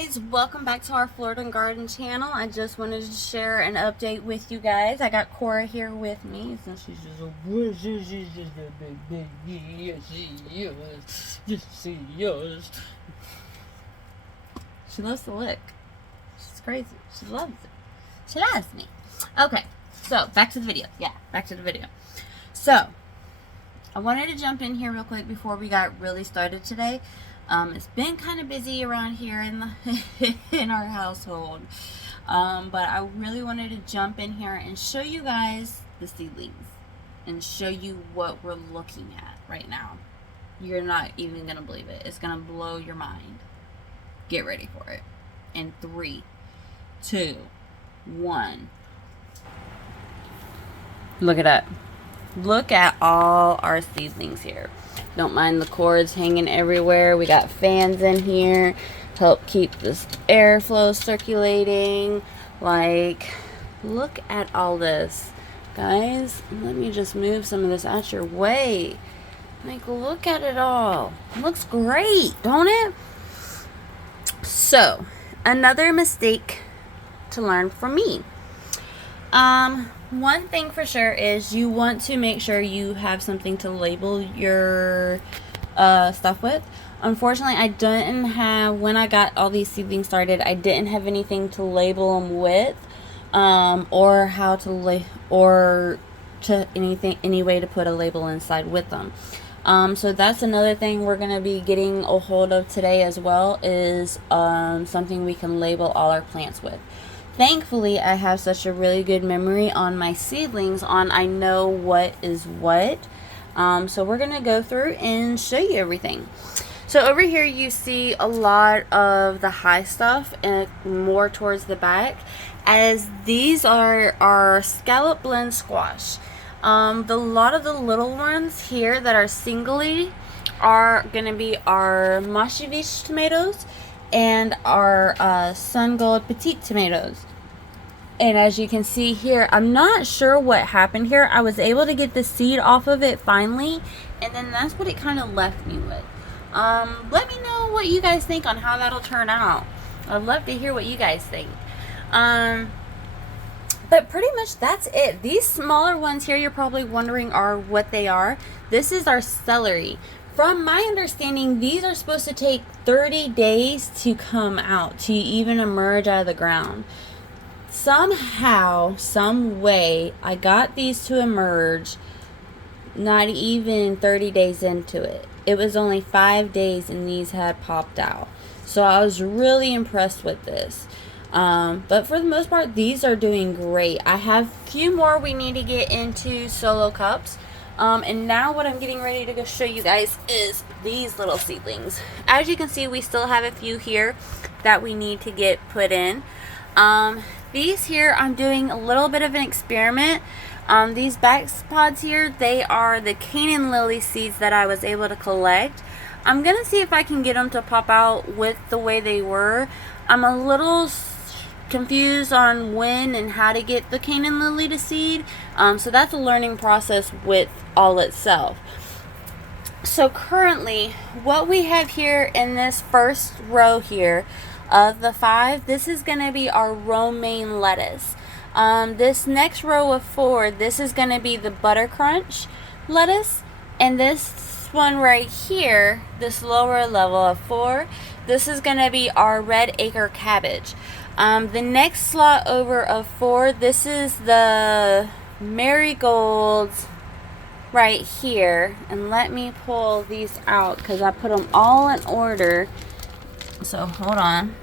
guys, welcome back to our Florida and Garden channel. I just wanted to share an update with you guys. I got Cora here with me, so she's just a big yes she is. She loves to lick. She's crazy. She loves it. She loves me. Okay, so back to the video. So I wanted to jump in here real quick before we got really started today. It's been kind of busy around here in our household, but I really wanted to jump in here and show you guys the seedlings and show you what we're looking at right now. You're not even gonna believe it. It's gonna blow your mind. Get ready for it. In 3, 2, 1. Look at that. Look at all our seedlings here. Don't mind the cords hanging everywhere. We got fans in here to help keep this airflow circulating. Like, look at all this, guys. Let me just move some of this out your way. Like, look at it all. It looks great, don't it? So, another mistake to learn from me. One thing for sure is you want to make sure you have something to label your stuff with. Unfortunately, I didn't have, when I got all these seedlings started, I didn't have anything to label them with, or how to any way to put a label inside with them. So that's another thing we're going to be getting a hold of today as well, is something we can label all our plants with. Thankfully, I have such a really good memory on my seedlings on I know what is what. So we're going to go through and show you everything. So over here you see a lot of the high stuff and more towards the back, as these are our scallop blend squash. The lot of the little ones here that are singly are going to be our Mashevich tomatoes and our sun gold petite tomatoes. And as you can see here, I'm not sure what happened here. I was able to get the seed off of it finally, and then that's what it kind of left me with. Let me know what you guys think on how that'll turn out. I'd love to hear what you guys think. But pretty much that's it. These smaller ones here, you're probably wondering are what they are. This is our celery. From my understanding, these are supposed to take 30 days to come out, to even emerge out of the ground. Somehow, some way, I got these to emerge not even 30 days into it. It was only 5 days and these had popped out. So I was really impressed with this. But for the most part, these are doing great. I have a few more we need to get into solo cups. And now what I'm getting ready to go show you guys is these little seedlings. As you can see, we still have a few here that we need to get put in. These here, I'm doing a little bit of an experiment. These back pods here, they are the Canaan lily seeds that I was able to collect. I'm going to see if I can get them to pop out with the way they were. I'm a little confused on when and how to get the Canaan lily to seed. So that's a learning process with all itself. So currently, what we have here in this first row here of the 5, this is going to be our romaine lettuce. This next row of 4, this is going to be the butter crunch lettuce, and this one right here, this lower level of 4, this is going to be our red acre cabbage. The next slot over of 4, this is the marigolds right here, and let me pull these out because I put them all in order. So hold on,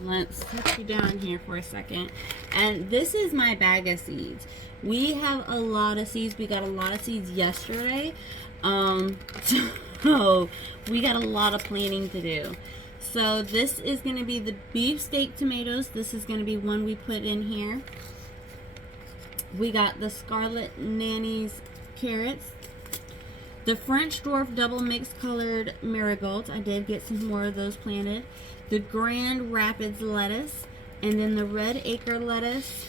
let's set you down here for a second. And this is my bag of seeds. We have a lot of seeds. We got a lot of seeds yesterday, so we got a lot of planning to do. So this is going to be the beefsteak tomatoes. This is going to be one we put in here. We got the scarlet nannies carrots, the French dwarf double mixed colored marigolds. I did get some more of those planted. The Grand Rapids lettuce, and then the red acre lettuce,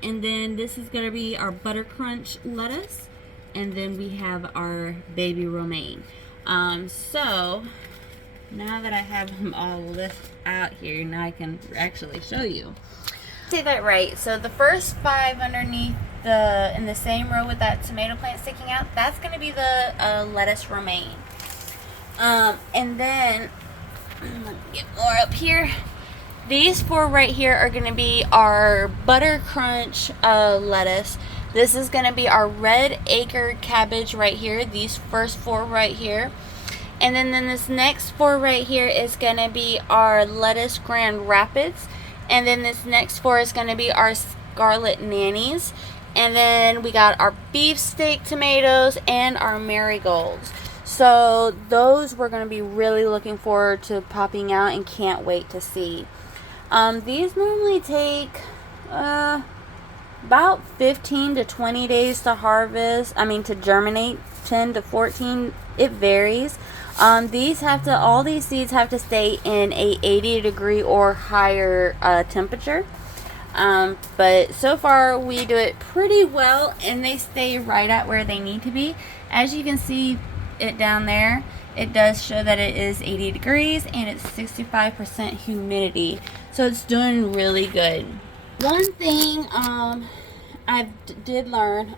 and then this is going to be our butter crunch lettuce, and then we have our baby romaine. So now that I have them all lifted out here, now I can actually show you. Say that right. So the first 5 underneath in the same row with that tomato plant sticking out, that's going to be the lettuce romaine. And then let me get more up here. These 4 right here are going to be our butter crunch lettuce. This is going to be our red acre cabbage right here. These first 4 right here. And then this next 4 right here is going to be our lettuce Grand Rapids. And then this next 4 is going to be our scarlet nannies. And then we got our beefsteak tomatoes and our marigolds. So those we're going to be really looking forward to popping out and can't wait to see. These normally take about 15 to 20 days to harvest. To germinate. 10 to 14. It varies. All these seeds have to stay in a 80-degree or higher temperature. But so far we do it pretty well, and they stay right at where they need to be. As you can see it down there, it does show that it is 80 degrees and it's 65% humidity, so it's doing really good. One thing I did learn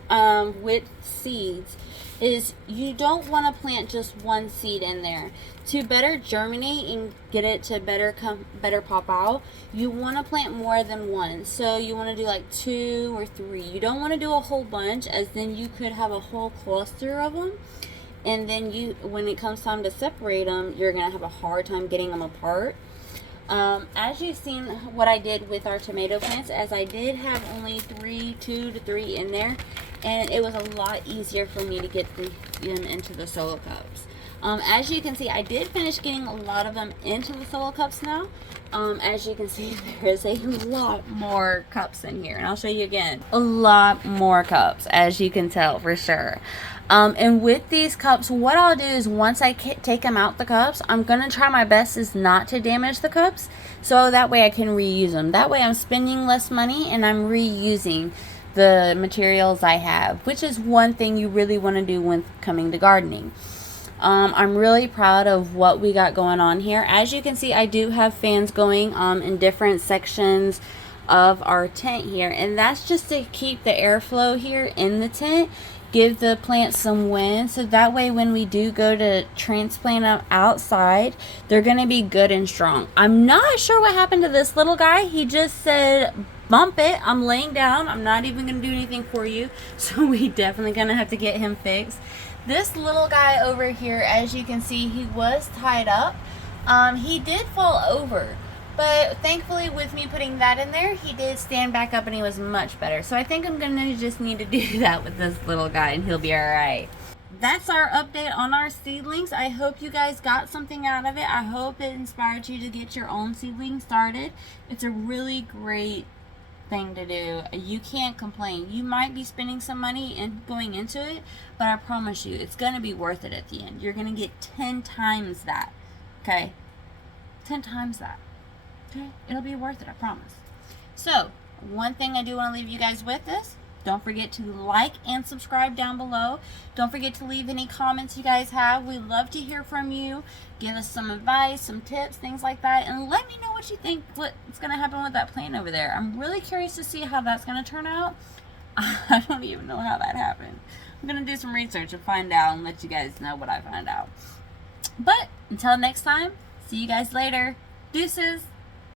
with seeds is you don't want to plant just one seed in there. To better germinate and get it to better pop out, you want to plant more than one. So you want to do like 2 or 3. You don't want to do a whole bunch, as then you could have a whole cluster of them, and then when it comes time to separate them, you're gonna have a hard time getting them apart. As you've seen what I did with our tomato plants, as I did have only 2 to 3 in there, and it was a lot easier for me to get them into the solo cups. As you can see, I did finish getting a lot of them into the solo cups now. As you can see, there is a lot more cups in here, and I'll show you again. A lot more cups, as you can tell for sure. And with these cups, what I'll do is once I take them out the cups, I'm going to try my best is not to damage the cups, so that way I can reuse them. That way I'm spending less money and I'm reusing the materials I have, which is one thing you really want to do when coming to gardening. I'm really proud of what we got going on here. As you can see, I do have fans going in different sections of our tent here, and that's just to keep the airflow here in the tent, give the plants some wind, so that way when we do go to transplant them outside, they're going to be good and strong. I'm not sure what happened to this little guy. He just said, bump it, I'm laying down, I'm not even going to do anything for you, so we definitely going to have to get him fixed. This little guy over here, as you can see, he was tied up. He did fall over, but thankfully with me putting that in there, he did stand back up and he was much better. So I think I'm going to just need to do that with this little guy and he'll be alright. That's our update on our seedlings. I hope you guys got something out of it. I hope it inspired you to get your own seedling started. It's a really great thing to do. You can't complain. You might be spending some money and going into it, but I promise you it's going to be worth it at the end. You're going to get 10 times that. Okay? 10 times that. Okay? It'll be worth it, I promise. So, one thing I do want to leave you guys with is, don't forget to like and subscribe down below. Don't forget to leave any comments you guys have. We love to hear from you. Give us some advice, some tips, things like that. And let me know what you think, what's going to happen with that plant over there. I'm really curious to see how that's going to turn out. I don't even know how that happened. I'm going to do some research and find out and let you guys know what I find out. But until next time, see you guys later. Deuces.